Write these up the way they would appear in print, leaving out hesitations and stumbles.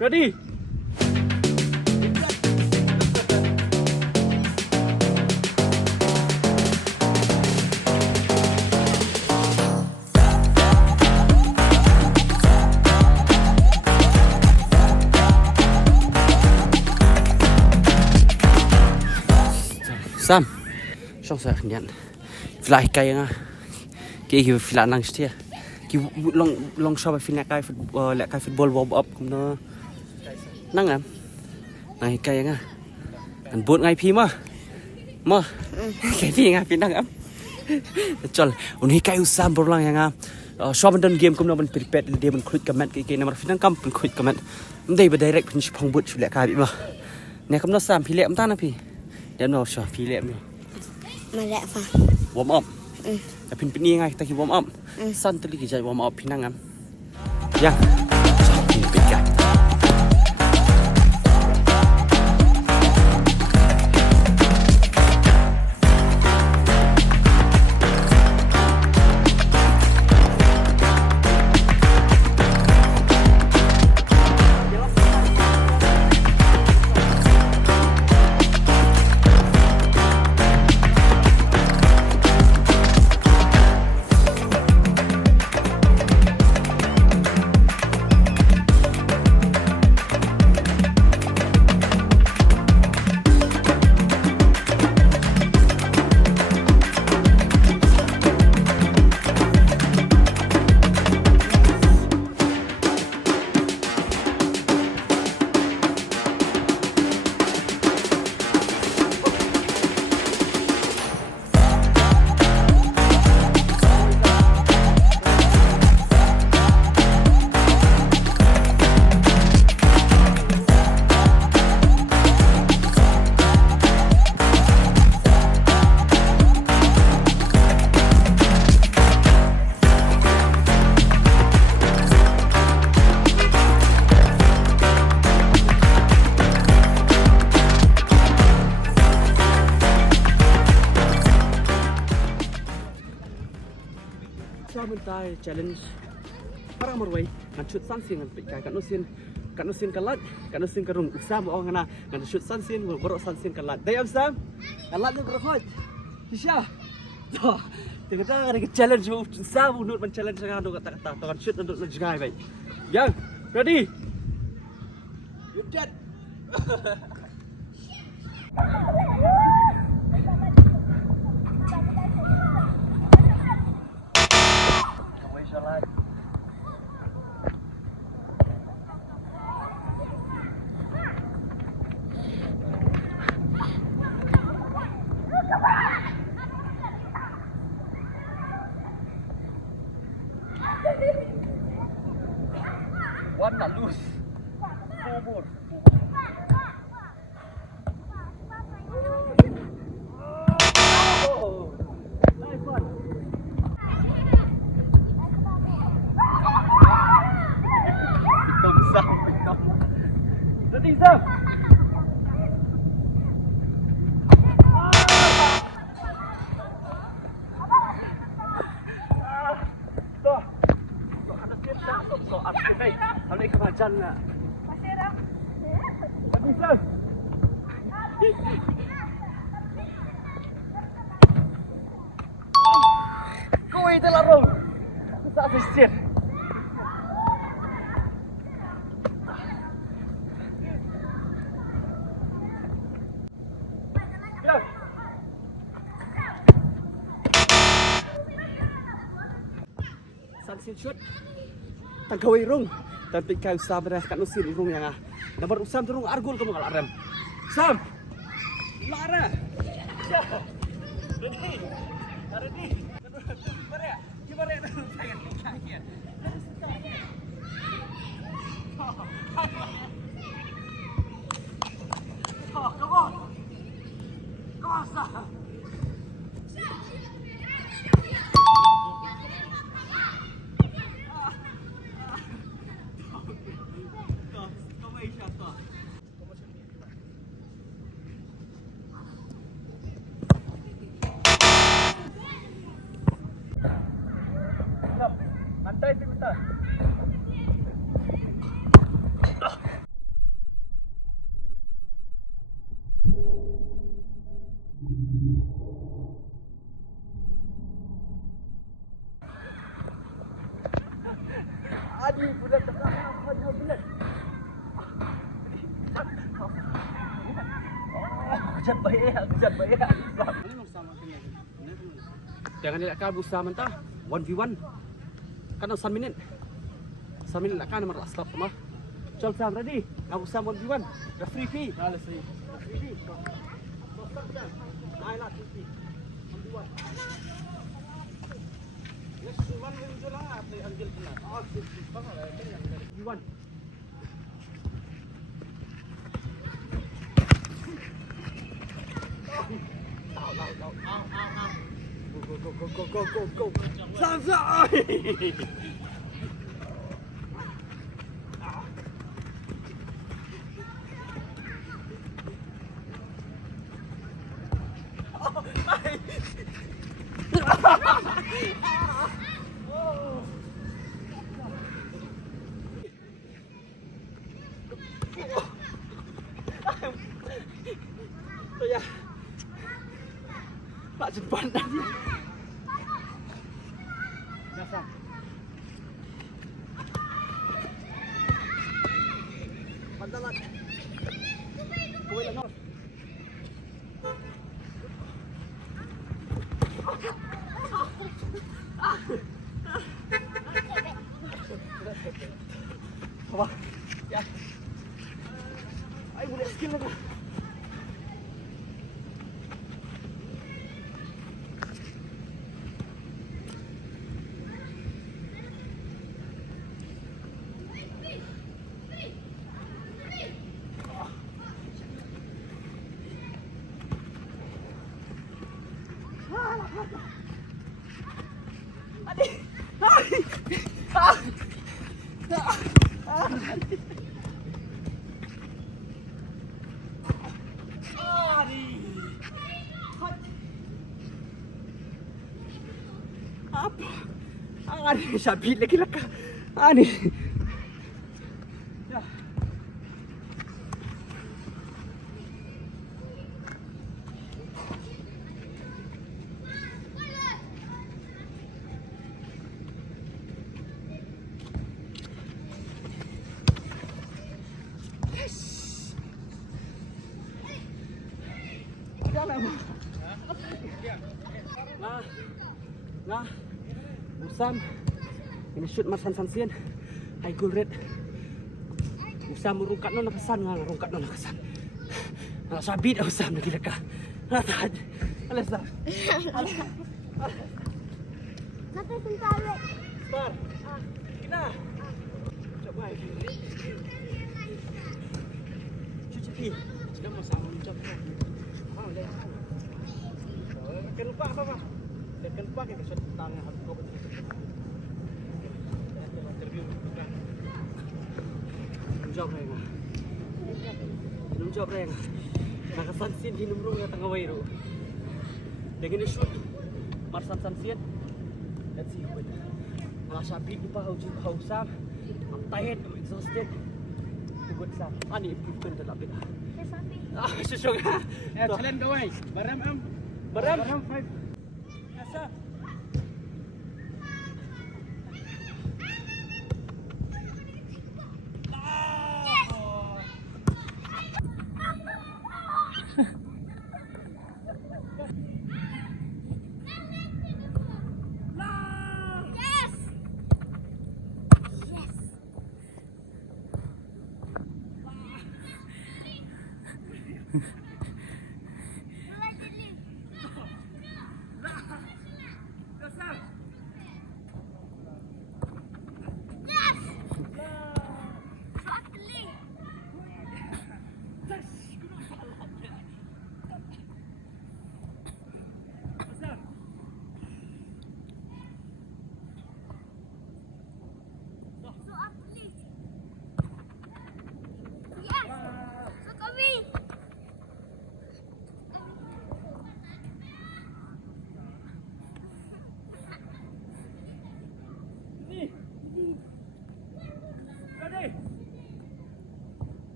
Ready? Sam, xong rồi nhận lại cây nga, cái kiểu lại năng stia, kiểu long so với lại cây football warm up cũng nó năng em, này cây nga, anh buat ngay phi mà, cái phi nga phi năng em, chol, unih cây Sam berulang yang nga, so mình game cũng nó mình prepare dia mình klik comment cái nama phi năng kam mình klik comment, đây bên direct phi phong buat sulit kai mà, này cũng nó Sam phi lẹ em ta na phi. Dan mau syah pilih ni. Malak fa. Warm up. Tapi ni ngai kita warm up. San tadi kita warm up pinang am. Ya. Sampai pegang. Mentai challenge para marway ngan shoot san sin ngan pikai kan nusin kalat kan nusin karung usam orang ngana ngan shoot san sin borok san sin kalat day usam kalat ni berhot hisya toh kita ada challenge usam unut men challenge ngan do kata kan shoot untuk lejangai baik yang ready you dead One not lose. Four more. Oh, nice one. Ready, Sam? Ano ikaw ba dyan na? Pag-isag! Kuwi ito laro! Sa assistant! Sunset shot! Tangkaway rung! Tapi kau sabar kat nusir rung yang Nomor Sam turung argul kamu kalau rem. Sam. Lara. Ready. Ready. Mari. Gimana ya? Oh, come on. Come on, Sam. Santai sih, bentar. bulan tengah hanya bulan. Kejap baik. Jangan nak kabur sama mentah. 1v1. Kan 1 minit. 1 minit nak kan nomor stop mah. Jom Sam ready. Aku Sam 1v1. The free fee. Dah free. Free fee. Stop Sam. Naiklah free fee. 1v1. Next one win je lah. Play until kena. Oh, banglah kan yang dari 1v1. Go. Sam. Ya. Pak cepat tadi. Dasar. Pantalan. Kuwi lang. Apa? Ya. Ay, boleh skill lagi. Apa? Ani sabit lagi lah kah? Ani. Ya. Nah, Usam, ini shoot marsan sansian, high goal rate. Usam merungkat nona kesan, rungkat nona kesan. Nak sabit Usam lagi lekah. Nak tahan, alas dah. Nanti sebentar. Star, kena. Coba. Cuci. Sudah mau sama mencoba. Kan lupa apa? Dia lupa ke shot tangan habis kau betul. Interview kan. Jawab reng. Jawab reng. Nakasan sin hinumrung nga tengah wairu. Dengan shoot marsan sansian. Let's see what. Malah sabit pa how Sam. I'm tired, I'm exhausted. Good Sam. Ani improvement dalam bit. Susung. Challenge gawai. Baram 5. Asa.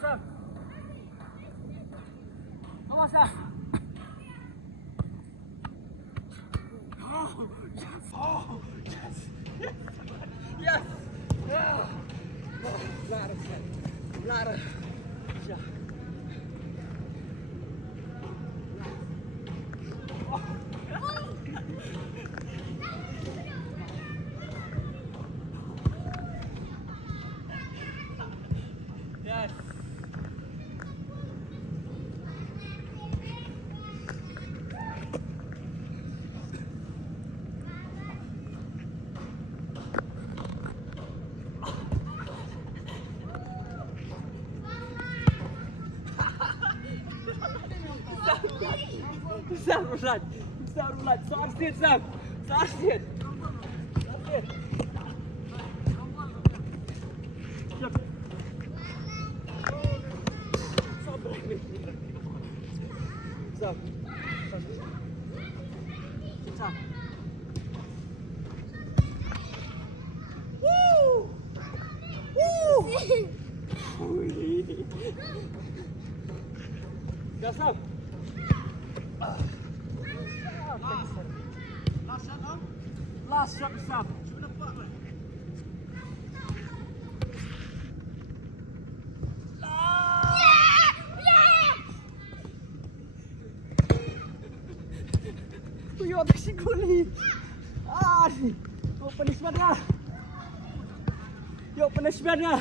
Sam. Awas ah. Oh, yes. Oh, yes. Yes. Yeah. Oh, Lara. Lara. Yeah. Yes. Sam, Rashad. Sam, Rashad. So Arsin, Sam. So Arsin. Arsin. Yep. Sabar. Sam. Sam. Woo! Woo! Go, Sam. Last shot, Sam. Yo, taksi guli. Oh, punishment nga. Yo, punishment nga.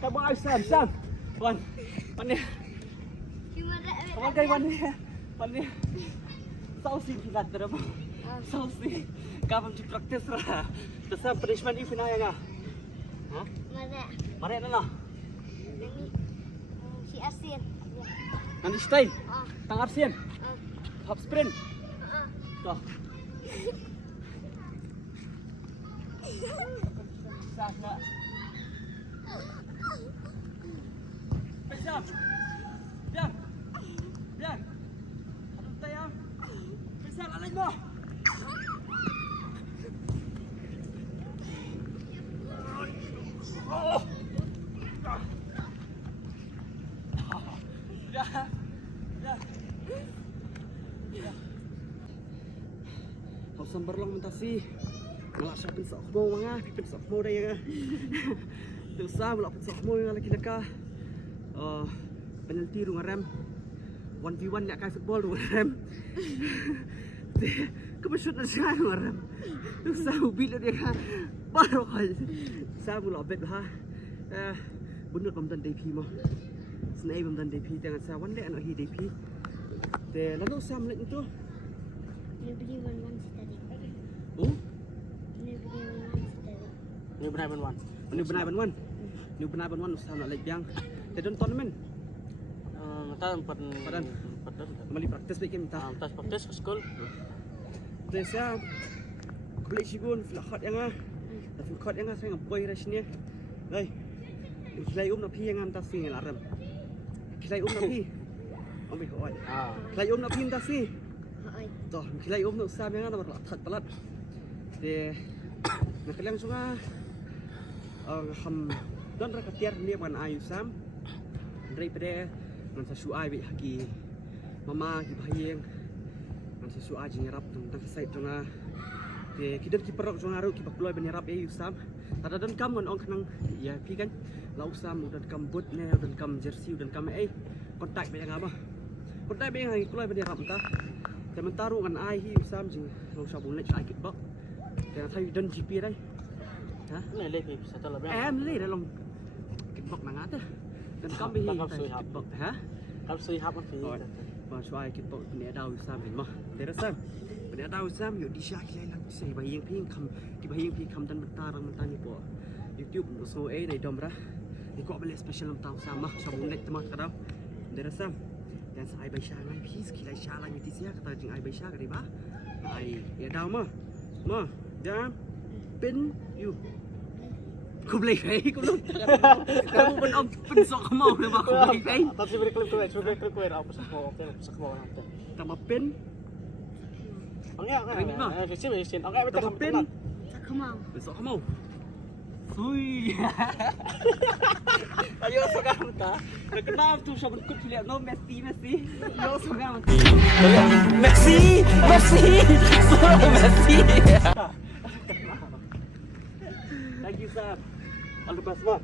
Kamu ay Sam. Wan. Pani. Kamu kay Wan. Sausi kilat dara mo. Sausi. Kamu ci practice ra. Terus punishment ini finaya nga. Ha? Mare na na. Si Asin. Nanti stay. Tang Arsin. Hop sprint. Tuh. Sana. Pesam. Biar. Aduh tayang. Pesam alin mo. Oh. Ya. Sambarlang mentasi malah siya pinsok mo mga pinsok mo na yung tusa wala pinsok mo yung laki naka penalti rung rem 1v1 nak kai football rung rem kemasud na siya rung rem tusa ubi lo dia ka baru kai sa wala bet ha bunut bamdan DP mo snai bamdan DP jangan sa one day ano hi DP te lalu sa mlit itu Nobody wants tadi. oh Nobody wants tadi. New Benai Banwan usaha nak lek biang. Te don tournament. Padan. Kembali praktis baik minta. Praktis ke sekolah. Te sa kulit sigun flahat yang tapi khat yang saya ngaboy rasnya. Hey. Kilai na pi yang antas sing alarm. Kilai na pi. Ambil kau. Kilai na pi antas sing. Toh, kilai na usaha yang ada berlathat pelat. Te nak kalian sunga ham don rakatiar ni wan ayu sam daripada nan sasuai bi haki mama ki bahayeng nan sasuai jingrap tentang sait tuna te kidan ki perok jongaru ki bakloi benirap ayu sam tada dan kam on kanang ya pi kan lau sam dan kam bot ne dan kam jersey dan kam kontak be ngapa kontak be ngai kloi benirap ta te mentaru kan ai hi sam jing long sabun lek ai ki bak te thay dan GP đây. Hả? Này lên thì sẽ cho là em lấy ra lòng kịch bậc nặng á nên có bị kịch bậc hả? Hấp suy hấp thì và xoay kịch bậc bên đau sam ห็นมั้ยเดี๋ยวsam bên đau samอยู่ดิชาkilai lang sei bayang phing kham ki bayang phing kham dan mentara mentani po YouTube so nei dom ra ni ko bele special lam tau sam mah sabun lek temah kadau ดี๋ยวsam dan sai bai sha lai please kilai sha lai miti sia kata jing ai bai sha ka di ba ai ya dau mah jam pin you Kau beli kai, kau lu. Kamu benom pensok mau le ba kau beli kai. Tapi beri klip kuat, apa sekolah nanti. Tambah pin. Enggak, visi. Enggak, tambah pin. Kau mau? Besok kau mau. Sui. Ayo sekarang ta. Kenapa tu siapa ikut lihat no Messi. Yo sekarang. Messi. Solo Messi. Lagi Sam. All the best, Bang.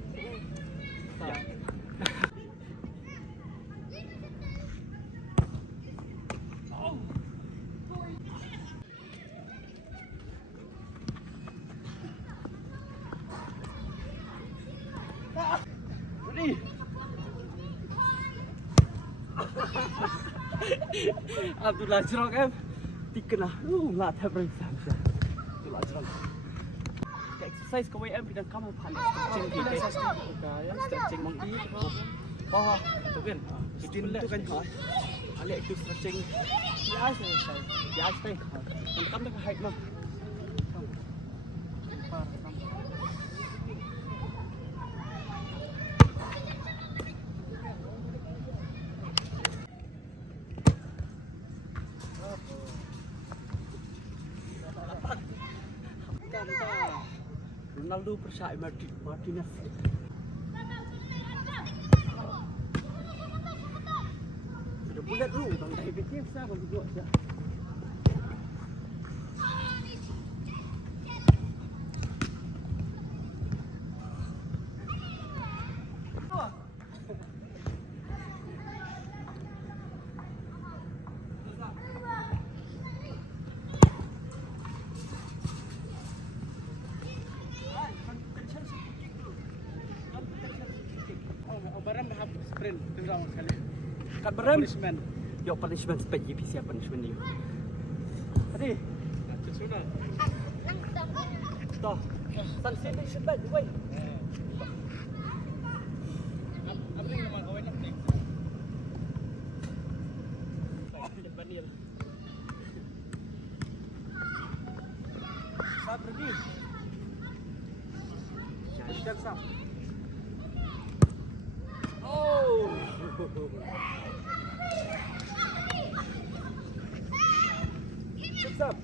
Ready? Abdullah Jerong em tikna nglat habring sam Abdullah Jerong exercise ko em pinang kamu pan stretching di stretching mong di oh tu kan stin tu kan ha ale itu stretching ya stay kan kam tak height mah Ronaldo percaya Martinez. Sudah bulat dulu, bang. Dari fikir saya bang juga saja. Barang dah habis sprint tengah sekali. Kat berem. Punishment. Yo punishment spek GP siapa punishment you. Tadi. Sudah. Toh. Sanksi ni sebab wei. Apa yang nama kawan nak tek? Banil. Sab pergi. Jangan sab. Oh. Sip,